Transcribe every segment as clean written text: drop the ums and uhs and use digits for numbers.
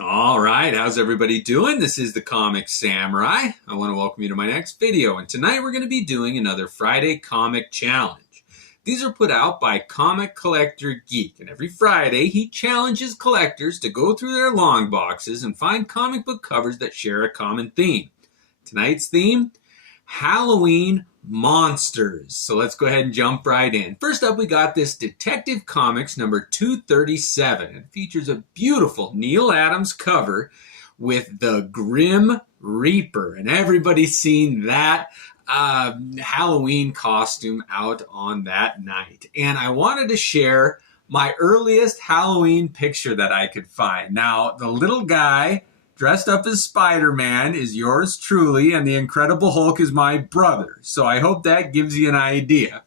All right, how's everybody doing? This is the Comic Samurai. I want to welcome you to my next video, and tonight we're going to be doing another Friday comic challenge. These are put out by Comic Collector Geek, and every Friday he challenges collectors to go through their long boxes and find comic book covers that share a common theme. Tonight's theme, Halloween monsters. So let's go ahead and jump right in. First up, we got this Detective Comics number 237. It features a beautiful Neil Adams cover with the Grim Reaper. And everybody's seen that Halloween costume out on that night. And I wanted to share my earliest Halloween picture that I could find. Now, the little guy dressed up as Spider-Man is yours truly, and the Incredible Hulk is my brother. So I hope that gives you an idea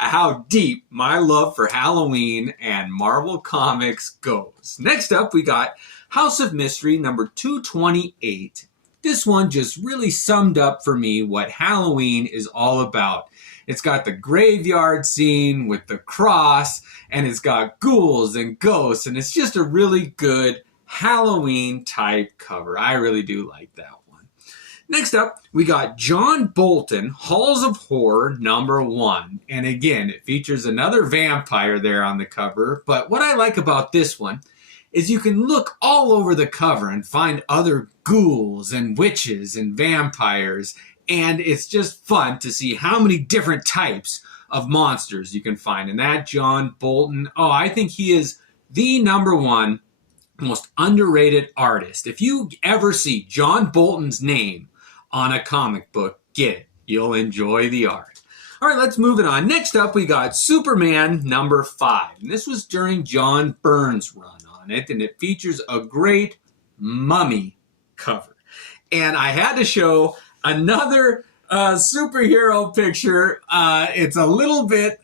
of how deep my love for Halloween and Marvel Comics goes. Next up, we got House of Mystery number 228. This one just really summed up for me what Halloween is all about. It's got the graveyard scene with the cross, and it's got ghouls and ghosts, and it's just a really good Halloween type cover. I really do like that one. Next up, we got John Bolton, Halls of Horror number 1. And again, it features another vampire there on the cover. But what I like about this one is you can look all over the cover and find other ghouls and witches and vampires. And it's just fun to see how many different types of monsters you can find. And that John Bolton, I think he is the number one most underrated artist. If you ever see John Bolton's name on a comic book, get it. You'll enjoy the art. All right, let's move it on. Next up, we got Superman number 5. And this was during John Byrne's run on it, and it features a great mummy cover. And I had to show another superhero picture. It's a little bit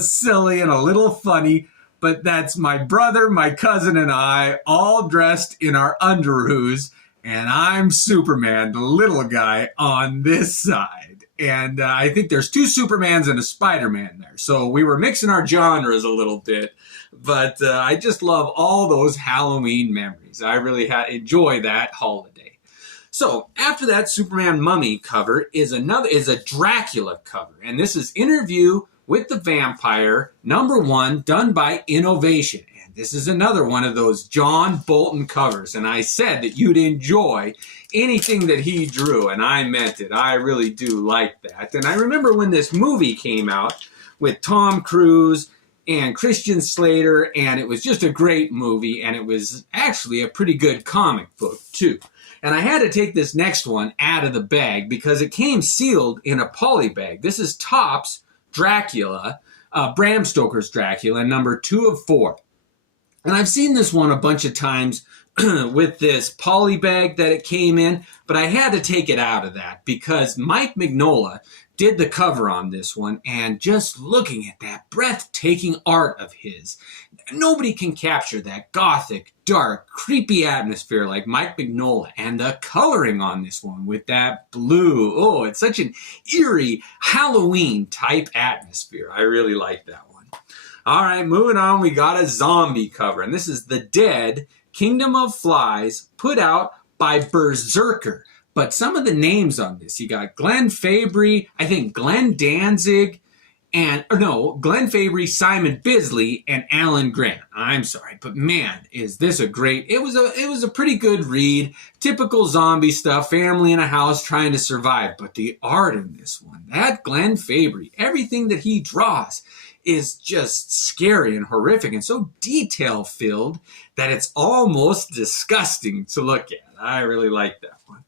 silly and a little funny, but that's my brother, my cousin, and I all dressed in our underoos, and I'm Superman, the little guy, on this side. And I think there's 2 Supermans and a Spider-Man there. So we were mixing our genres a little bit, but I just love all those Halloween memories. I really enjoy that holiday. So after that Superman mummy cover is a Dracula cover, and this is Interview with the Vampire, number 1, done by Innovation. And this is another one of those John Bolton covers. And I said that you'd enjoy anything that he drew, and I meant it. I really do like that. And I remember when this movie came out with Tom Cruise and Christian Slater, and it was just a great movie, and it was actually a pretty good comic book, too. And I had to take this next one out of the bag because it came sealed in a poly bag. This is Topps Dracula, Bram Stoker's Dracula, number 2 of 4. And I've seen this one a bunch of times with this poly bag that it came in, but I had to take it out of that because Mike Mignola did the cover on this one, and just looking at that breathtaking art of his, nobody can capture that gothic, dark, creepy atmosphere like Mike Mignola, and the coloring on this one with that blue. Oh, it's such an eerie Halloween type atmosphere. I really like that one. All right, moving on, we got a zombie cover, and this is The Dead Kingdom of Flies, put out by Berserker. But some of the names on this, you got Glenn Fabry, I think Glenn Danzig, Glenn Fabry, Simon Bisley, and Alan Grant. I'm sorry, but man, is this a great, it was a pretty good read. Typical zombie stuff, family in a house trying to survive. But the art in this one, that Glenn Fabry, everything that he draws is just scary and horrific and so detail-filled that it's almost disgusting to look at. I really like that one.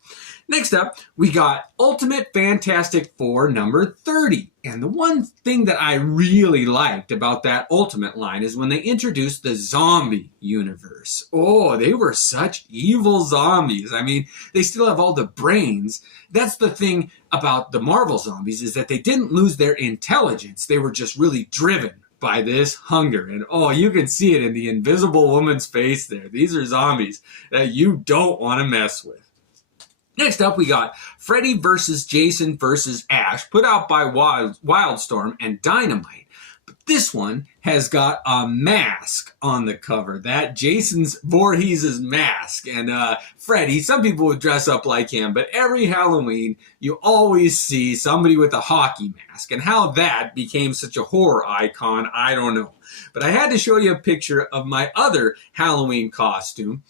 Next up, we got Ultimate Fantastic Four number 30. And the one thing that I really liked about that Ultimate line is when they introduced the zombie universe. Oh, they were such evil zombies. I mean, they still have all the brains. That's the thing about the Marvel zombies, is that they didn't lose their intelligence. They were just really driven by this hunger. And you can see it in the Invisible Woman's face there. These are zombies that you don't want to mess with. Next up, we got Freddy vs. Jason vs. Ash, put out by Wildstorm and Dynamite. But This one has got a mask on the cover. That Jason's Voorhees' mask. And Freddy, some people would dress up like him, but every Halloween you always see somebody with a hockey mask. And how that became such a horror icon, I don't know. But I had to show you a picture of my other Halloween costume.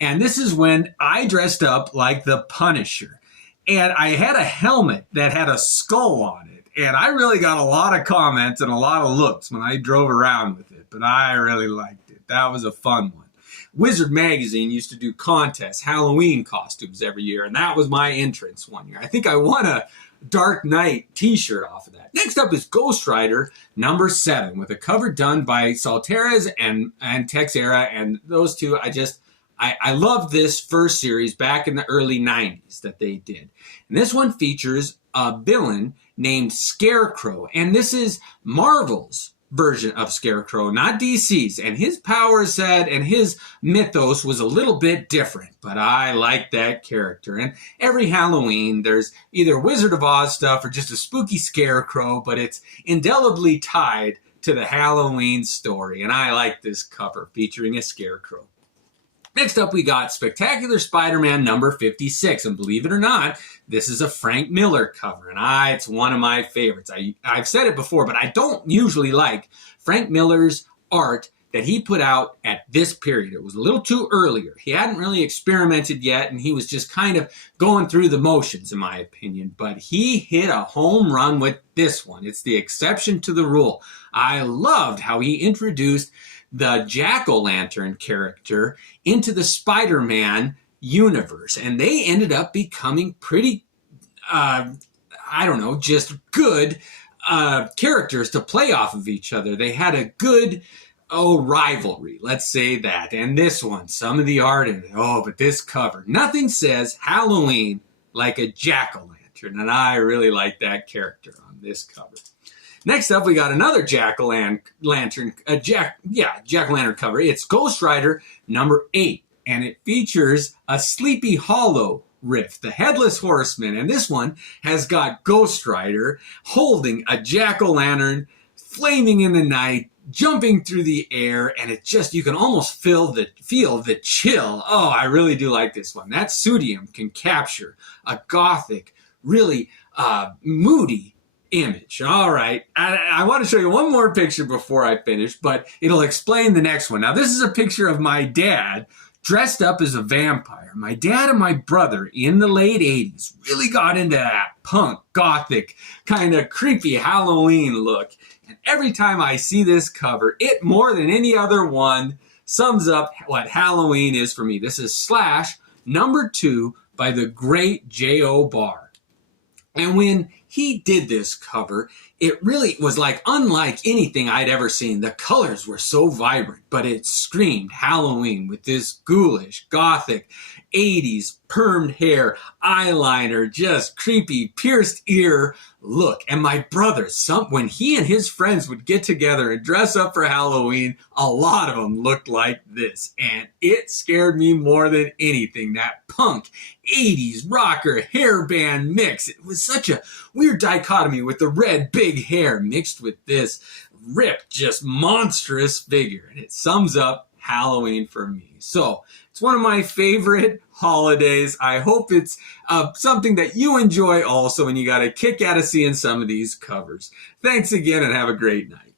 And this is when I dressed up like the Punisher. And I had a helmet that had a skull on it. And I really got a lot of comments and a lot of looks when I drove around with it. But I really liked it. That was a fun one. Wizard Magazine used to do contests, Halloween costumes every year. And that was my entrance one year. I think I won a Dark Knight t-shirt off of that. Next up is Ghost Rider #7 with a cover done by Saltares and Texera. And those two, I loved this first series back in the early 90s that they did. And this one features a villain named Scarecrow. And this is Marvel's version of Scarecrow, not DC's. And his power set and his mythos was a little bit different. But I like that character. And every Halloween, there's either Wizard of Oz stuff or just a spooky Scarecrow. But it's indelibly tied to the Halloween story. And I like this cover featuring a Scarecrow. Next up, we got Spectacular Spider-Man #56. And believe it or not, this is a Frank Miller cover. And it's one of my favorites. I've said it before, but I don't usually like Frank Miller's art that he put out at this period. It was a little too earlier. He hadn't really experimented yet, and he was just kind of going through the motions, in my opinion. But he hit a home run with this one. It's the exception to the rule. I loved how he introduced the Jack-o'-lantern character into the Spider-Man universe. And they ended up becoming pretty, just good characters to play off of each other. They had a good, rivalry, let's say that. And this one, some of the art in it, but this cover. Nothing says Halloween like a Jack-o'-lantern. And I really like that character on this cover. Next up, we got another Jack-o'-lantern cover. It's Ghost Rider #8, and it features a Sleepy Hollow riff, the Headless Horseman. And this one has got Ghost Rider holding a jack-o'-lantern, flaming in the night, jumping through the air, and you can almost feel the chill. Oh, I really do like this one. That Sudium can capture a gothic, really moody image. All right. I want to show you one more picture before I finish, but it'll explain the next one. Now, this is a picture of my dad dressed up as a vampire. My dad and my brother in the late 80s really got into that punk, gothic, kind of creepy Halloween look. And every time I see this cover, it more than any other one sums up what Halloween is for me. This is Slash #2 by the great J.O. Barr. And when he did this cover, it really was unlike anything I'd ever seen. The colors were so vibrant, but it screamed Halloween with this ghoulish, gothic, 80s permed hair, eyeliner, just creepy, pierced ear look. And my brother, when he and his friends would get together and dress up for Halloween, a lot of them looked like this. And it scared me more than anything. That punk 80s rocker hairband mix. It was such a weird dichotomy with the red big hair mixed with this ripped, just monstrous figure. And it sums up Halloween for me. So it's one of my favorite holidays. I hope it's something that you enjoy also, and you got a kick out of seeing some of these covers. Thanks again, and have a great night.